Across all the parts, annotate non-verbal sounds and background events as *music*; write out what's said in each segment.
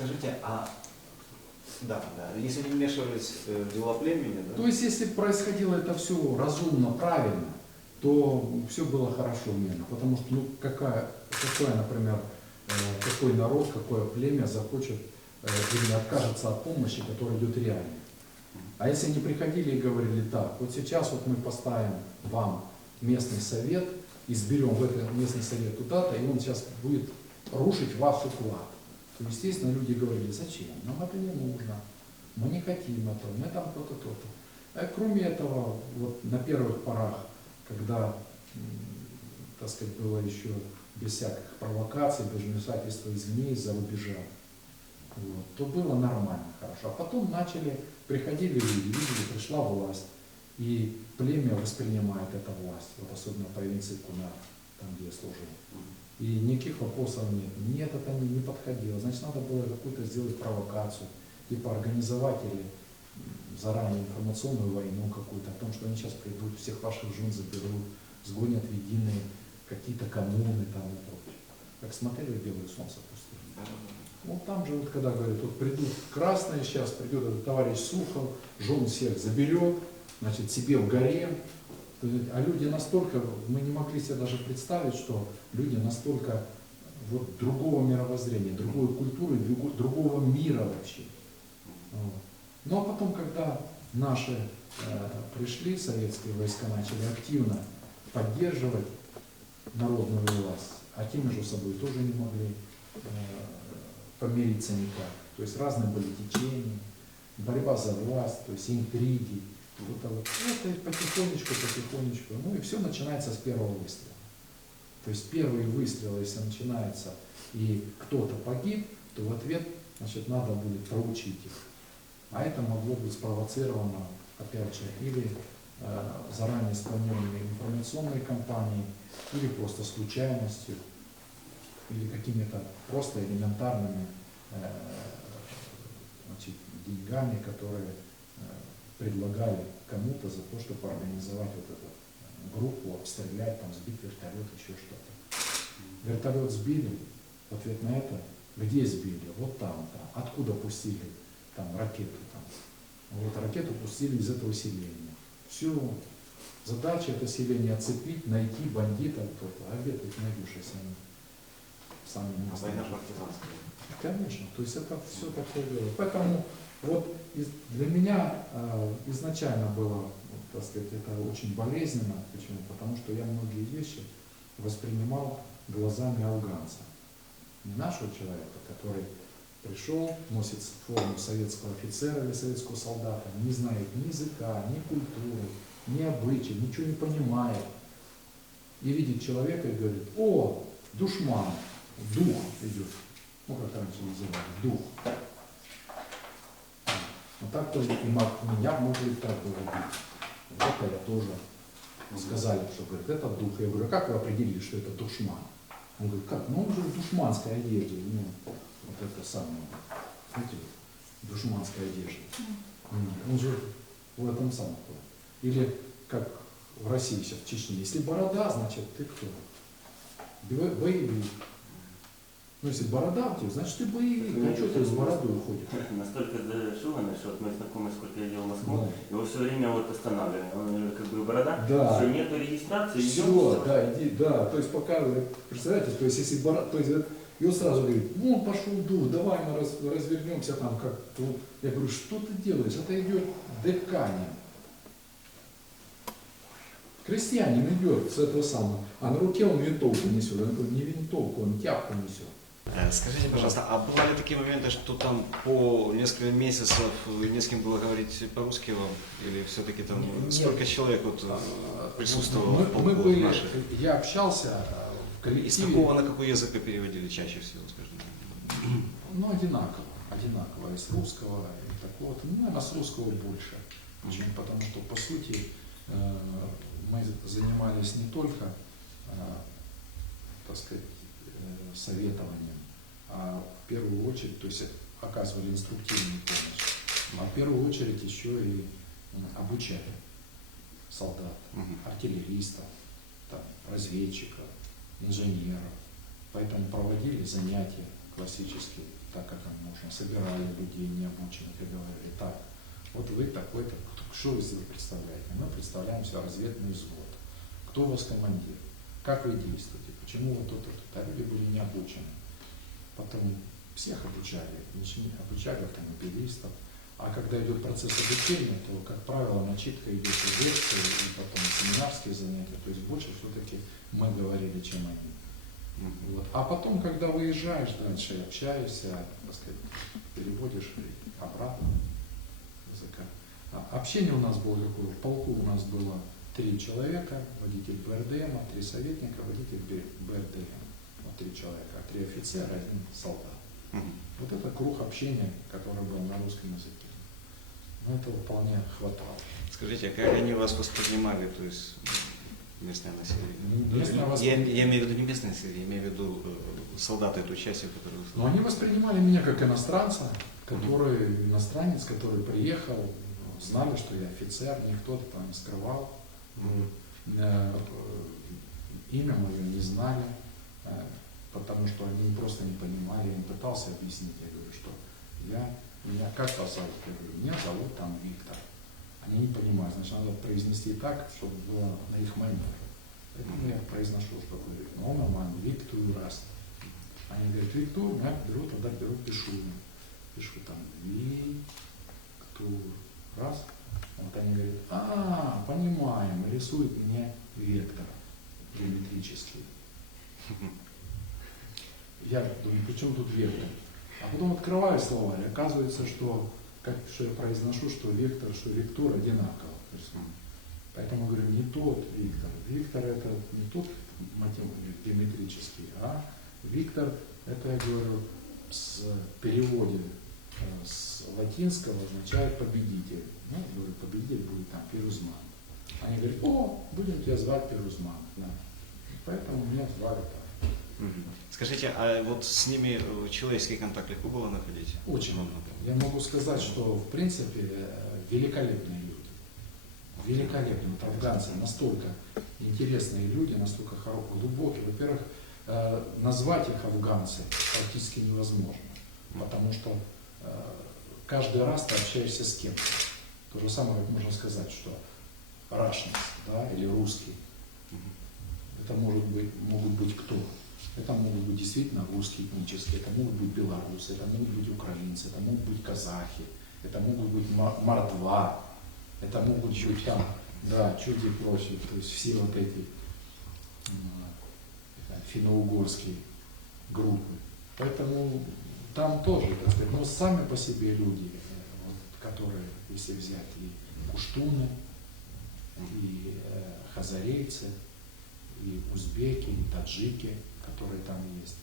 Скажите, а да, да, если не вмешивались э, в дела племени, да? То есть, если происходило это все разумно, правильно, то все было хорошо мирно. Потому что, ну, какая, какой, например, э, какой народ, какое племя захочет э, или откажется от помощи, которая идет реально. А если они приходили и говорили так, вот сейчас вот мы поставим вам местный совет, изберем в этот местный совет туда-то, и он сейчас будет рушить ваш уклад. То, естественно, люди говорили, зачем? Нам это не нужно, мы не хотим этого, мы там то-то, то-то. А кроме этого, вот на первых порах, когда, так сказать, было еще без всяких провокаций, без вмешательства извне, из-за рубежа, вот, то было нормально, хорошо. А потом начали, приходили люди, видели, пришла власть, и племя воспринимает эту власть, вот особенно провинции Кунар, там, где я служил. И никаких вопросов нет. Нет, это не, не подходило. Значит, надо было какую-то сделать провокацию, типа организовать или заранее информационную войну какую-то, о том, что они сейчас придут, всех ваших жен заберут, сгонят в единые какие-то коммуны там и прочее. Как смотрели «Белое солнце» да. Вот там же, вот когда говорят, вот придут красные сейчас, придет этот товарищ Сухов, жен всех заберет, значит, себе в гарем. А люди настолько, мы не могли себе даже представить, что люди настолько вот другого мировоззрения, другой культуры, друго- другого мира вообще. Вот. Ну а потом, когда наши э, пришли, советские войска начали активно поддерживать народную власть, а те между собой тоже не могли э, помириться никак. То есть разные были течения, борьба за власть, то есть интриги. Вот, вот. Ну, это потихонечку, потихонечку. Ну и все начинается с первого выстрела. То есть первый выстрел, если начинается и кто-то погиб, то в ответ значит, надо будет проучить их. А это могло быть спровоцировано, опять же, или э, заранее спланированной информационной кампанией, или просто случайностью, или какими-то просто элементарными э, значит, деньгами, которые предлагали кому-то за то, чтобы организовать вот эту группу, обстрелять, там, сбить вертолет, еще что-то. Вертолет сбили, в ответ на это, где сбили? Вот там, там. Откуда пустили там ракету там? Вот ракету пустили из этого селения. Все. Задача это селение оцепить, найти бандитов, кто-то. А где ты их найдешь, если они сами не А война партизанская. Конечно, то есть это все такое дело. Поэтому вот для меня э, изначально было, так сказать, это очень болезненно. Почему? Потому что я многие вещи воспринимал глазами афганца. Не нашего человека, который пришел, носит форму советского офицера или советского солдата, не знает ни языка, ни культуры, ни обычаев, ничего не понимает. И видит человека и говорит, о, душман, дух идет. Ну, как раньше называли, дух. Ну так тоже и меня могли так было убить. Это я тоже сказали, что говорит, это дух. Я говорю, а как вы определили, что это душман? Он говорит, как? Ну он же в душманской одежде. Ну, вот это самое, знаете, душманская одежда. Он же в этом самом. Или как в России сейчас, в Чечне, если борода, значит ты кто? Бо- Боевик. Ну, если борода у тебя, значит ты боевик. А что ты с бородой уходишь? Настолько зашивано, что вот мой знакомый, сколько ездил в Москву, Да. его все время вот останавливали. Он как бы борода, Да. все, нету регистрации, идем, Все, да, иди, да, то есть пока, представляете, то есть если бора, то есть и он сразу говорит, ну он пошел дух, давай мы раз- развернемся там как то Я говорю, что ты делаешь? Это идет дыхание. Крестьянин идет с этого самого, а на руке он винтовку несет. Он говорит, не винтовку, он тяпку несет. Э, Скажите, пожалуйста, а бывали такие моменты, что там по несколько месяцев не с кем было говорить по-русски вам? Или все-таки там Нет. сколько человек вот, э, А, присутствовало Мы, мы были, наших? я общался э, в Из коллективе. какого на какой язык вы переводили чаще всего, скажите? *clears throat* Ну, одинаково. Одинаково. И с русского, и такого. Ну, наверное, с русского больше. Почему? Потому что, по сути, э, мы занимались не только, э, так сказать, э, советованием, в первую очередь, то есть оказывали инструктивную помощь, а в первую очередь еще и обучали солдат, артиллеристов, там, разведчиков, инженеров. Поэтому проводили занятия классические так как там можно, собирали людей необученных и говорили, так, вот вы такой-то, что вы себе представляете? Мы представляем себе разведный взвод. Кто у вас командир? Как вы действуете? Почему вы тут, тут, тут? А люди были не обучены. Потом всех обучали, обучали автомобилистов. А когда идет процесс обучения, то, как правило, начитка идет из лекции и потом семинарские занятия. То есть больше все-таки мы говорили, чем они. Вот. А потом, когда выезжаешь дальше, общаешься, так сказать, переводишь и обратно языка. А общение у нас было какое? В полку у нас было три человека, водитель БРДМ, три советника, водитель БРДМ. Три человека, три офицера, один солдат. Вот это круг общения, который был на русском языке. Но этого вполне хватало. Скажите, а как они вас воспринимали, то есть местное население? Местное я, воспри- я имею в виду не местное население, я имею в виду э, солдаты эту часть, которую вы Но они воспринимали меня как иностранца, который, иностранец, который приехал, знали, что я офицер, никто это там скрывал. Э, э, Имя мое не знали, э, потому что они просто не понимали, я пытался объяснить, я говорю, что я, меня как зовут? Я говорю, меня зовут там Виктор. Они не понимают, значит, надо произнести так, чтобы было на их манер. Поэтому я произношу, что говорю, ну, маман, Виктор раз. Они говорят, Виктор, я беру, тогда беру, пишу. Пишу там Виктор, раз. Вот они говорят, а, понимаем, рисует мне вектор геометрический. Я думаю, при чем тут вектор? А потом открываю словарь, оказывается, что, как, что я произношу, что вектор, что вектор одинаково. То есть, Мгм. Поэтому говорю, не тот Виктор. Виктор это не тот геометрический, а Виктор, это я говорю, с переводе э, с латинского означает победитель. Ну, говорю, победитель будет там Перузман. Они говорят, о, будем тебя звать Перузман. Да. Поэтому меня звали так. Скажите, а вот с ними э, человеческий контакт легко было находить? Очень много. Я могу сказать, что в принципе э, великолепные люди. Великолепные. Вот афганцы настолько интересные люди, настолько хоро- глубокие. Во-первых, э, назвать их афганцы практически невозможно. Потому что каждый раз ты общаешься с кем-то. То же самое, можно сказать, что рашность, да, или русский. Это может быть, могут быть кто? Это могут быть действительно русские этнические, это могут быть белорусы, это могут быть украинцы, это могут быть казахи, это могут быть мордва, это могут быть там, да, чуди и прочие, то есть все вот эти финно-угорские группы. Поэтому там тоже, но сами по себе люди, э, вот, которые, если взять и куштуны, и э, хазарейцы, и узбеки, и таджики, которые там есть.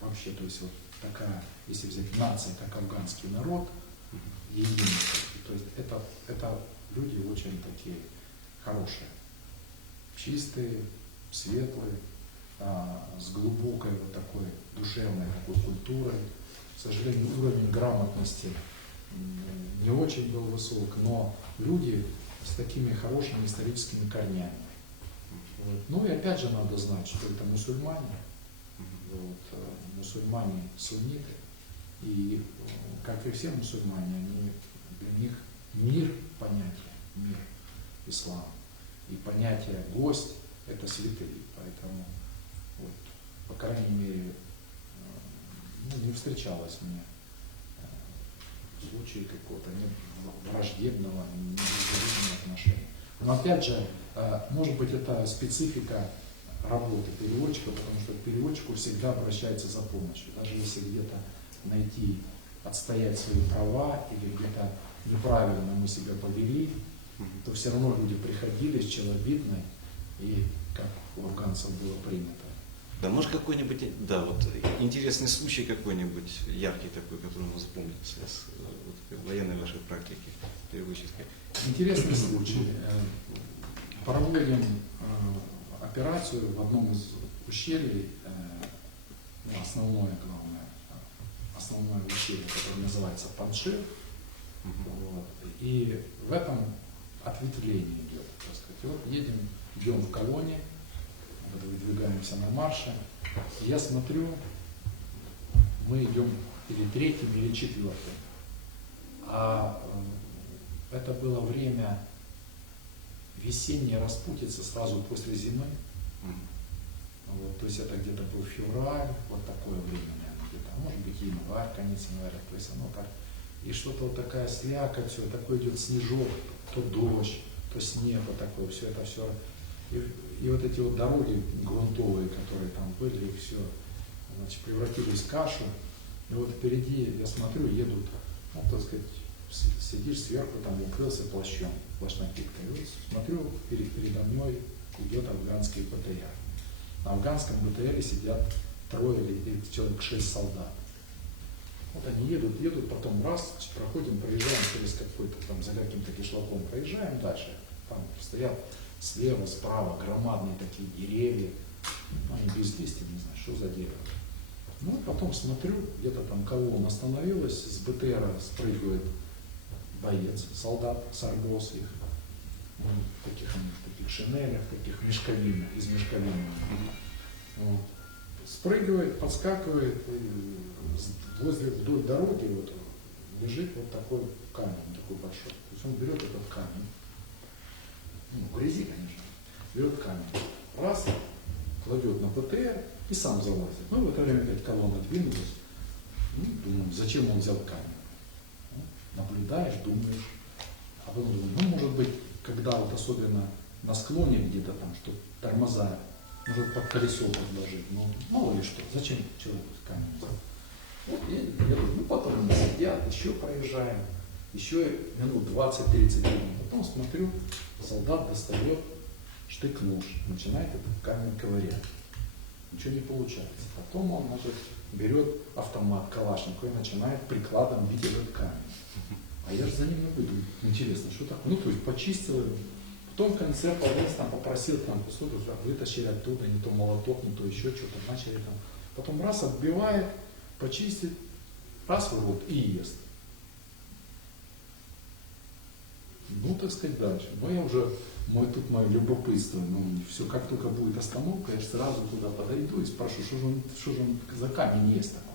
Вообще, то есть вот такая, если взять нация, как афганский народ, единый, то есть это, это люди очень такие хорошие, чистые, светлые, а, с глубокой вот такой душевной такой культурой. К сожалению, уровень грамотности не очень был высок, но люди с такими хорошими историческими корнями. Вот. Ну и опять же надо знать, что это мусульмане, вот, э, мусульмане сунниты, и э, как и все мусульмане, они, для них мир понятие, мир, ислам, и понятие гость – это святые, поэтому вот, по крайней мере, э, ну, не встречалось мне э, случая какого-то враждебного, недружелюбного отношения. Но опять же, э, может быть, это специфика работы переводчика, потому что к переводчику всегда обращается за помощью. Даже если где-то найти, отстоять свои права или где-то неправильно мы себя повели, то все равно люди приходили с челобитной, и, как у афганцев было принято, Да, может какой-нибудь, да, вот интересный случай какой-нибудь, яркий такой, который вам запомнится из э, вот, военной вашей практики переводческой. Интересный случай. Э, Проводим э, операцию в одном из ущелий, э, ну, основное главное, основное ущелье, которое называется Паншир. Вот. И в этом ответвление идет. Так сказать. Вот едем, идем в колонне, вот выдвигаемся на марше. Я смотрю, мы идем или третьим, или четвертым. А э, это было время весенней распутицы сразу после зимы. Вот, то есть это где-то был февраль, вот такое время, наверное, где-то, а может быть январь, конец января, то есть оно так, и что-то вот такая слякоть, все, такой идет снежок, то дождь, то снег вот такой, все это все. И, и вот эти вот дороги грунтовые, которые там были, и все, значит, превратились в кашу. И вот впереди, я смотрю, едут, ну, так сказать, сидишь сверху, там укрылся плащом, плащ-накидкой. И вот смотрю, перед, передо мной идет афганский БТР. На афганском БТРе сидят трое или человек шесть солдат. Вот они едут, едут, потом раз, проходим, проезжаем через какой-то там, за каким-то кишлаком, проезжаем дальше. Там стоят слева, справа громадные такие деревья. Они без листьев, не знаю, что за дерево. Ну, потом смотрю, где-то там колонна остановилась, с БТРа спрыгивает боец, солдат, саргос их. Ну, в таких, они, в таких шинелях, таких мешковинах, из мешковины. Вот. Спрыгивает, подскакивает, и возле вдоль дороги вот лежит вот такой камень, такой большой. То есть он берет этот камень, ну, в грязи, конечно, берет камень, раз, кладет на ПТР и сам залазит. Ну, в это время опять колонна двинулась. Ну, думаю, зачем он взял камень? Наблюдаешь, думаешь. А потом думаю, ну, может быть, когда вот особенно на склоне где-то там, что тормоза, может под колесо подложить. Ну, мало ли что, зачем человек камень? Вот я еду, ну потом они сидят, еще проезжаем, еще минут 20-30 минут. Потом смотрю, солдат достает штык-нож, начинает этот камень ковырять. Ничего не получается. Потом он, значит, берет автомат Калашникова и начинает прикладом бить этот камень. А я же за ним наблюдаю. Интересно, что такое? Ну, то есть почистил его. Потом в конце полез, там попросил там кусок, вытащили оттуда, не то молоток, не то еще что-то, начали там. Потом раз отбивает, почистит, раз в рот и ест. Ну, так сказать, дальше. Но я уже, мой, тут мое любопытство, ну, все, как только будет остановка, я же сразу туда подойду и спрошу, что же он, что же он за камень ест такой.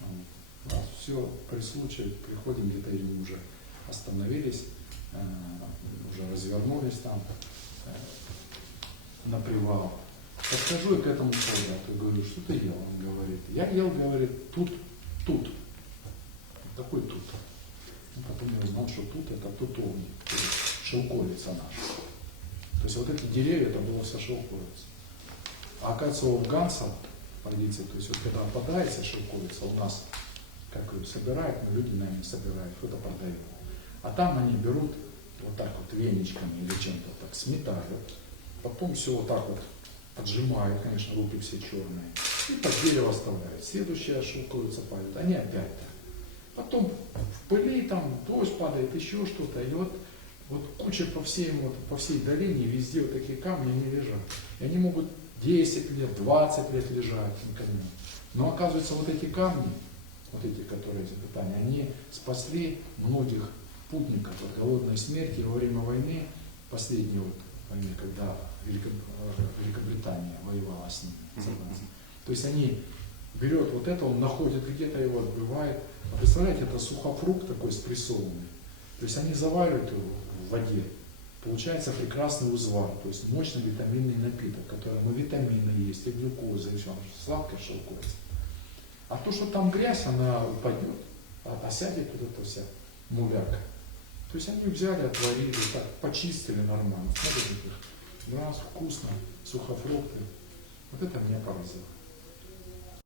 Вот. Раз все, при случае, приходим, где-то им уже остановились, э, уже развернулись там э, на привал. Подхожу я к этому солдату и говорю, что ты ел? Он говорит, я ел, говорит, тут, тут. Такой тут. Потом я узнал, что тут это тутовник, то есть шелковица наша. То есть вот эти деревья, это было все шелковица. А оказывается, у афганцев позиция, то есть вот когда опадается шелковица, у нас как ее собирают, ну, люди, наверное, собирают, кто-то продает. А там они берут вот так вот веничками или чем-то так сметают, потом все вот так вот отжимают, конечно, руки все черные, и под дерево оставляют. Следующая шелковица падает, они опять так. Потом в пыли там дождь падает, еще что-то, и вот, вот куча по всей, вот, по всей долине, везде вот такие камни, они лежат. И они могут 10 лет, 20 лет лежать никогда. Но оказывается, вот эти камни, вот эти, которые испытания, они спасли многих путников от голодной смерти во время войны, последней вот войны, когда э, Великобритания воевала с ними. афганцами. То есть они берет вот это, он находит где-то его, отбивает. А представляете, это сухофрукт такой спрессованный. То есть они заваривают его в воде. Получается прекрасный узвар, то есть мощный витаминный напиток, который ну, витамины есть, и глюкоза, и все, сладкая шелковица. А то, что там грязь, она упадет, а, а сядет вот эта вся муляка. То есть они взяли, отварили, так, почистили нормально. Смотрите, раз, вкусно, сухофрукты. Вот это меня поразило.